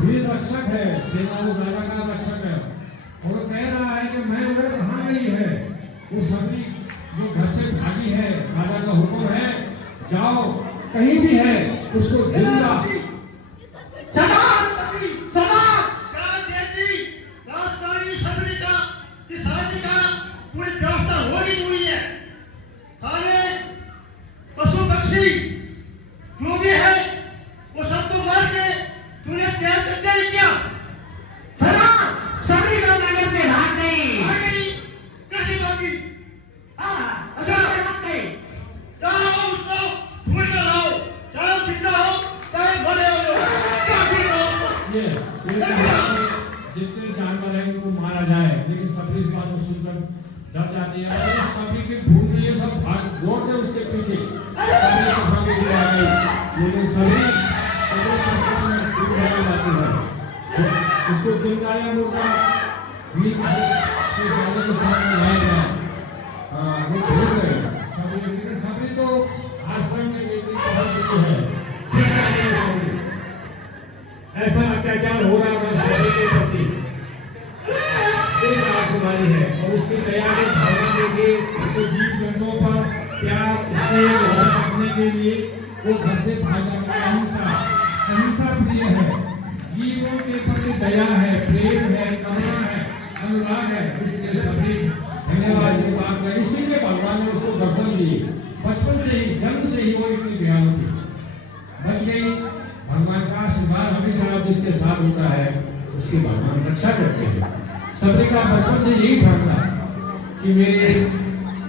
वीर रक्षक है, सेना उजाला का रक्षक है और कह रहा है कि मैं वो कहाँ गई है, वो सबरी जो घर से भागी है, राजा का हुक्म है जाओ कहीं भी है उसको जिंदा पूरी व्यवस्था होगी हुई है। सारे पशु पक्षी जो भी है वो सबको मार के तूने तैयार कर किया। सबरी का नगर से भाग गई कैसे भागी? अच्छा भाग गई। जाओ उसको ढूंढ कर लाओ, चाहे जिंदा हो चाहे मरे हो, क्या ढूंढ लाओ। ये जितने जानवर है उनको मारा जाए, लेकिन सबरी इस बात को सुनकर डर जाती है और सभी के ढूंढ लिए सब भाग दौड़ते उसके पीछे सभी को भागे हुए आ गई, लेकिन सभी जाती है उसको चिंताया मुर्गा वीर के जाने के सामने लाया गया। वो ढूंढ गए सभी, लेकिन सभी तो आश्रम में लेकर पहुंच चुके हैं। ऐसा अत्याचार हो रहा है सभी के प्रति, राजकुमारी है और उसकी दया के भावना देके तो जीव जंतुओं पर प्यार स्नेह रखने के लिए वो घर से भागा। अहिंसा प्रिय है, जीवों के प्रति दया है, प्रेम है, करुणा है, अनुराग है, इसलिए सभी धन्यवाद की बात है। इसीलिए भगवान ने उसको दर्शन दिए। बचपन से ही जन्म से ही वो इतनी दयालु थी, बच गई। भगवान का आशीर्वाद हमेशा जिसके साथ होता है उसकी भगवान रक्षा करते हैं। सबरी का बचपन से यही भाव था कि मेरे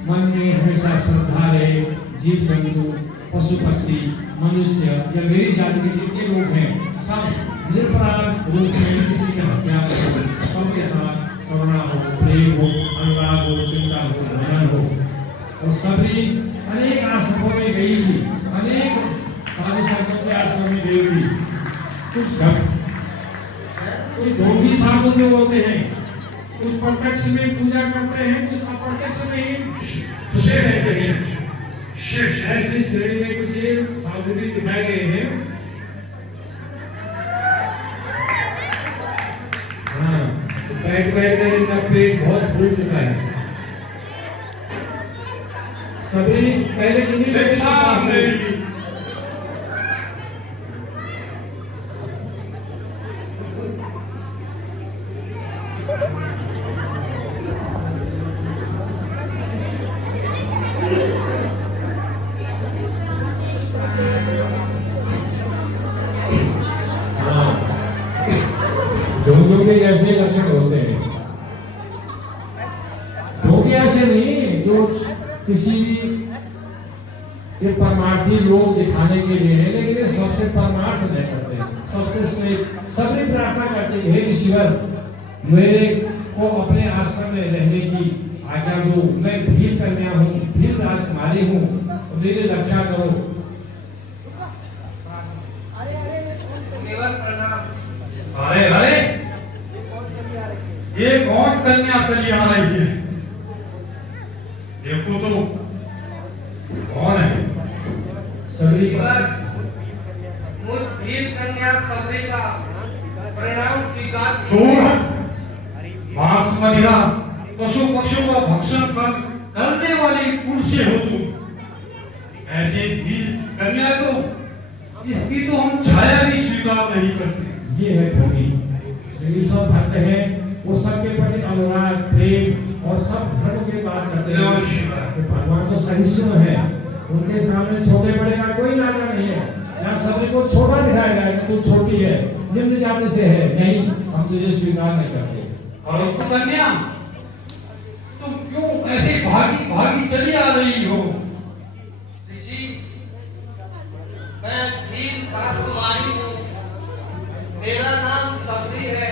मन में हमेशा श्रद्धा रहे, जीव जंतु पशु पक्षी मनुष्य या मेरी जाति के जितने लोग हैं सब निरपराध रूप में किसी की हत्या हो, सबके साथ करुणा हो, प्रेम हो, अनुराग हो, चिंता हो, भजन हो। और सबरी अनेक आश्रमों में गई थी, अनेक साधु संतों के आश्रम में गई थी। कुछ कोई ढोंगी साधु जो होते हैं, कुछ प्रत्यक्ष में पूजा करते हैं, कुछ अप्रत्यक्ष में ही सुधे रहते हैं। ऐसी श्रेणी में कुछ साधु भी दिखाए गए हैं। हाँ, बैठ कर इनका पेट बहुत फूल चुका है। सभी पहले किन्हीं ढोंगियों के ऐसे लक्षण होते हैं। ढोंगे ऐसे नहीं जो किसी ये परमार्थी लोग दिखाने के लिए है, लेकिन ये सबसे परमार्थ नहीं करते, सबसे सबने प्रार्थना करते हैं हे ईश्वर मेरे को अपने आश्रम में रहने की आज्ञा दो, मैं भील कन्या हूँ, भील राजकुमारी हूँ, मेरी रक्षा करो। अरे अरे ये कौन कन्या चली आ रही है? देखो तो कौन है? सबरी कन्या सबरी का परिणाम स्वीकार मांस मदिरा पशु पक्षियों का भक्षण करने वाली पुरुष हो तुम। ऐसे भी कन्या को इसकी तो हम छाया भी स्वीकार नहीं करते। ये है भोगी, ईश्वर भक्त है, वो सबके प्रति अनुराग प्रेम और सब धर्म की बात करते हैं। भगवान तो सहिष्णु है, उनके सामने छोटे बड़े का कोई नाता नहीं है। या सभी को छोटा दिखाया जाए तू छोटी है, निम्न जाति से है, नहीं हम तुझे स्वीकार नहीं करते। और तू कन्या तुम क्यों ऐसे भागी भागी चली आ रही हो? ऋषि मैं भील राजकुमारी हूँ, मेरा नाम सबरी है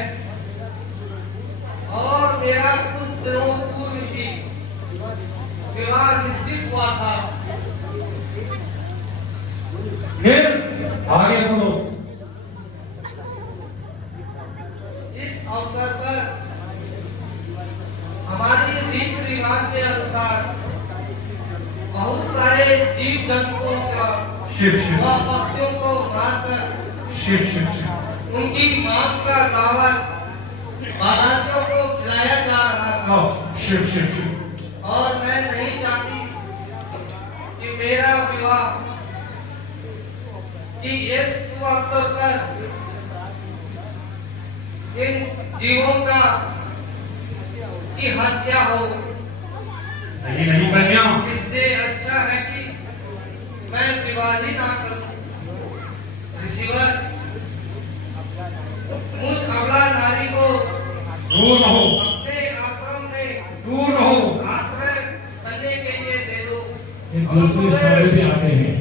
और मेरा कुछ दिनों पूर्व ही विवाह निश्चित हुआ था। फिर आगे बोलो। इस अवसर पर हमारी रीति रिवाज के अनुसार बहुत सारे जीव जंतुओं का शिव शिव व पक्षियों को मारकर शिव शिव शिव उनकी मांस का दावत बारातियों को खिलाया जा रहा था। शिव शिव शिव और मैं नहीं चाहती कि मेरा विवाह कि इस अवसर पर इन जीवों का की हत्या हो। नहीं नहीं कन्या, इससे अच्छा है कि मैं विवाह ही ना करूं। ऋषिवर, मुझ अबला नारी को दूर रहो, अपने आश्रम में दूर रहो। आश्रय करने के लिए दे दो। एक दूसरे सारे भी आते हैं,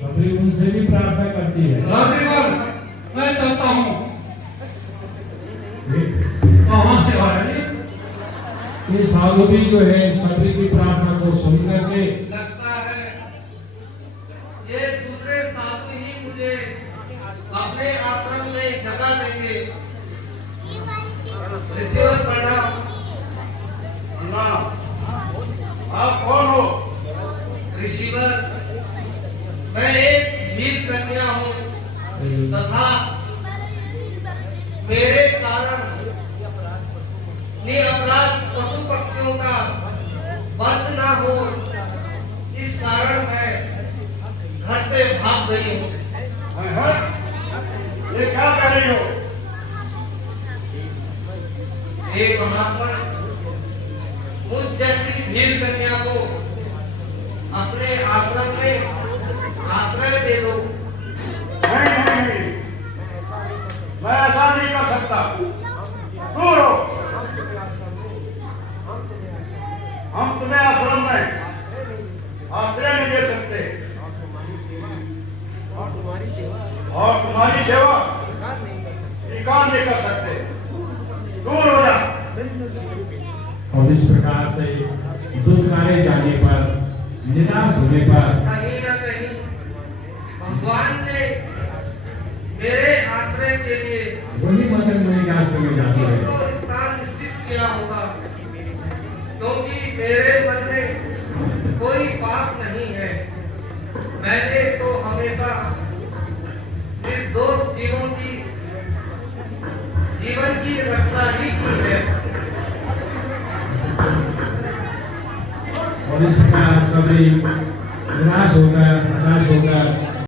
सबरी उनसे भी प्रार्थना करती है। रात्रिकाल मैं चलता हूँ। एक कहाँ से आ रहे? ये साधु भी जो है सबरी की प्रार्थना को सुन करके लगता है ये दूसरे साधु ही मुझे अपने आश्रम में जगह देंगे। ऋषिवर प्रणाम। ना, आप कौन हो? ऋषिवर, मैं एक वीर कन्या हूँ तथा मेरे कारण निरपराध पशु पक्षियों का वध ना हो, इस कारण मैं घर से भाग गई हूँ। ये क्या कह रही हो? हे महात्मा, मुझ जैसी वीर कन्या को अपने आश्रम में आश्रय दे दो। नहीं नहीं नहीं, मैं ऐसा नहीं कर सकता। दूर हो। हम तुम्हें आश्रम में आश्रय नहीं दे सकते और तुम्हारी सेवा स्वीकार नहीं कर सकते। दूर हो जा। और इस प्रकार से दुष्कारे जाने पर, निराश होने पर कहीं न कहीं भगवान ने मेरे आश्रय के लिए वही मदन मुनि के आश्रम में जाती है। उसको स्थान निश्चित किया होगा, क्योंकि मेरे मन में कोई पाप नहीं है। मैंने तो हमेशा निर्दोष जीवन की रक्षा ही की है। और इस प्रकार सभी निराश होकर, हताश होकर